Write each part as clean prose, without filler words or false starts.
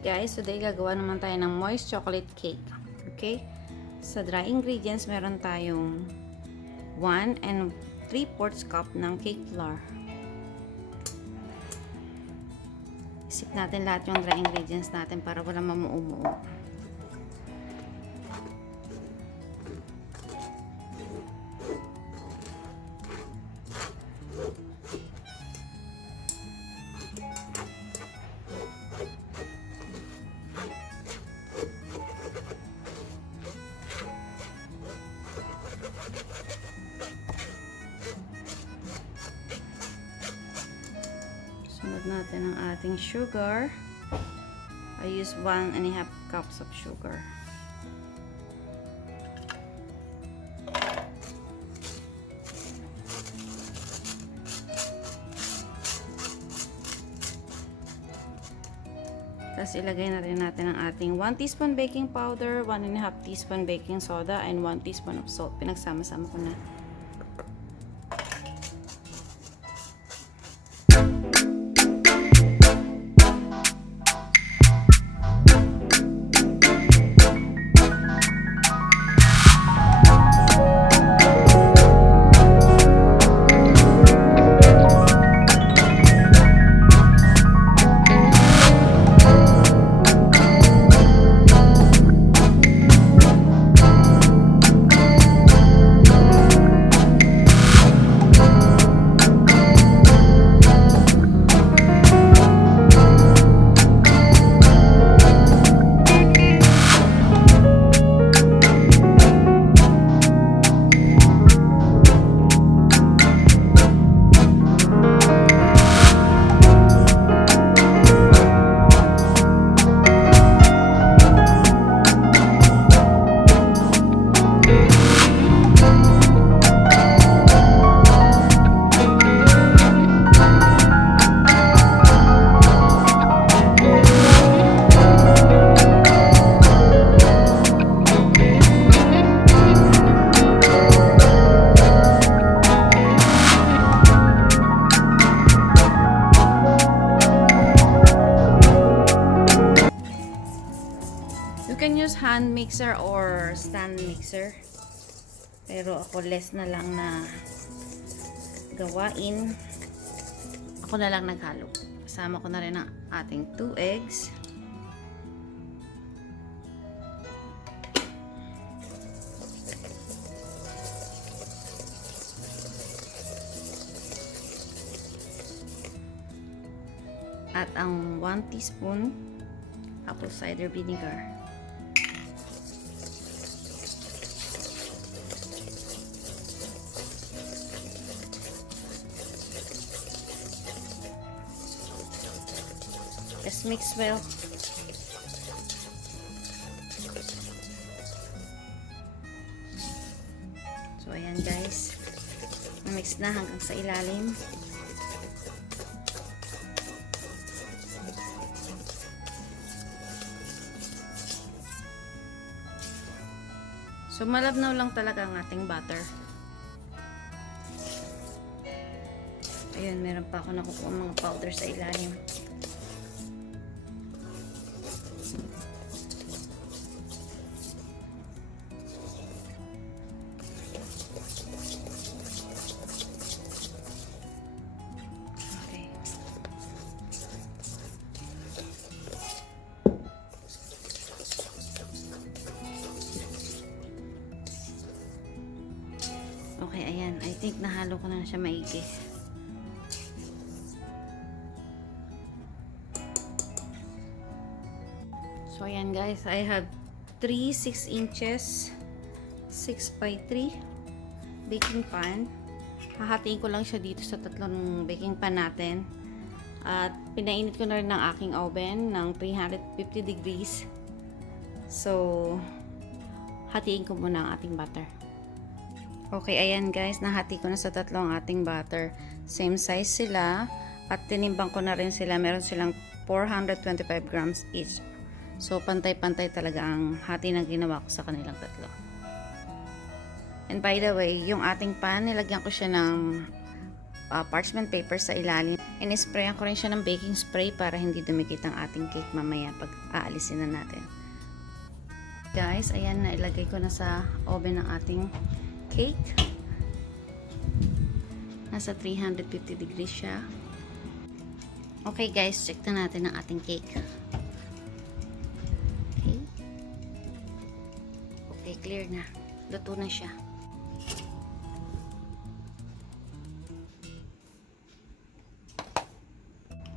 Guys, today gagawa naman tayo ng moist chocolate cake. Okay? Sa dry ingredients, meron tayong 1 and 3/4 cup ng cake flour. Isip natin lahat yung dry ingredients natin para walang mamuumuo. Sunod natin ang ating sugar. I use 1.5 cups of sugar. Tapos ilagay na rin natin ang ating 1 teaspoon baking powder, 1.5 teaspoon baking soda, and 1 teaspoon of salt. Pinagsama-sama ko na. You can use hand mixer or stand mixer. Pero ako less na lang na gawain. Ako na lang naghalo. Kasama ko na rin ang ating 2 eggs. At ang 1 teaspoon apple cider vinegar. Just mix well. So, ayan guys. Na-mix na hanggang sa ilalim. So, malabnaw lang talaga ang ating butter. Ayan, meron pa ako nakukuha mga powder sa ilalim. Okay, ayan. I think nahalo ko na siya maigi. So, ayan guys. I have 3 6 inches 6 by 3 baking pan. Hahatiin ko lang siya dito sa tatlong baking pan natin. At pinainit ko na rin ng aking oven ng 350 degrees. So, hatiin ko muna ang ating butter. Okay, ayan guys, nahati ko na sa tatlong ating butter. Same size sila at tinimbang ko na rin sila. Meron silang 425 grams each. So, pantay-pantay talaga ang hati na ginawa ko sa kanilang tatlo. And by the way, yung ating pan, nilagyan ko siya ng parchment paper sa ilalim. In-sprayan ko rin siya ng baking spray para hindi dumikit ang ating cake mamaya pag aalisin na natin. Guys, ayan na, ilagay ko na sa oven ang ating cake. Nasa 350 degrees siya. Okay guys, check na natin ang ating cake. Okay. Okay, clear na. Luto na siya.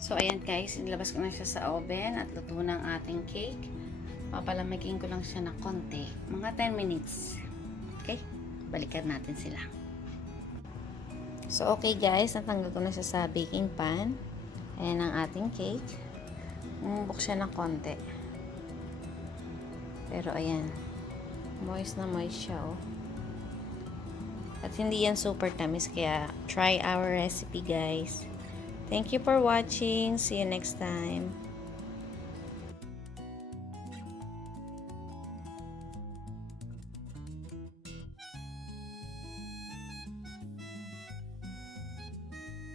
So, ayan guys, inilabas ko na siya sa oven at luto na ang ating cake. Papalamigin ko lang siya ng konti. Mga 10 minutes. Okay? Balikan natin sila. So, okay guys, natanggal ko na siya sa baking pan. Ayan ang ating cake. Umubok siya ng konti. Pero ayan, moist na moist siya, oh. At hindi yan super tamis, kaya try our recipe guys. Thank you for watching. See you next time.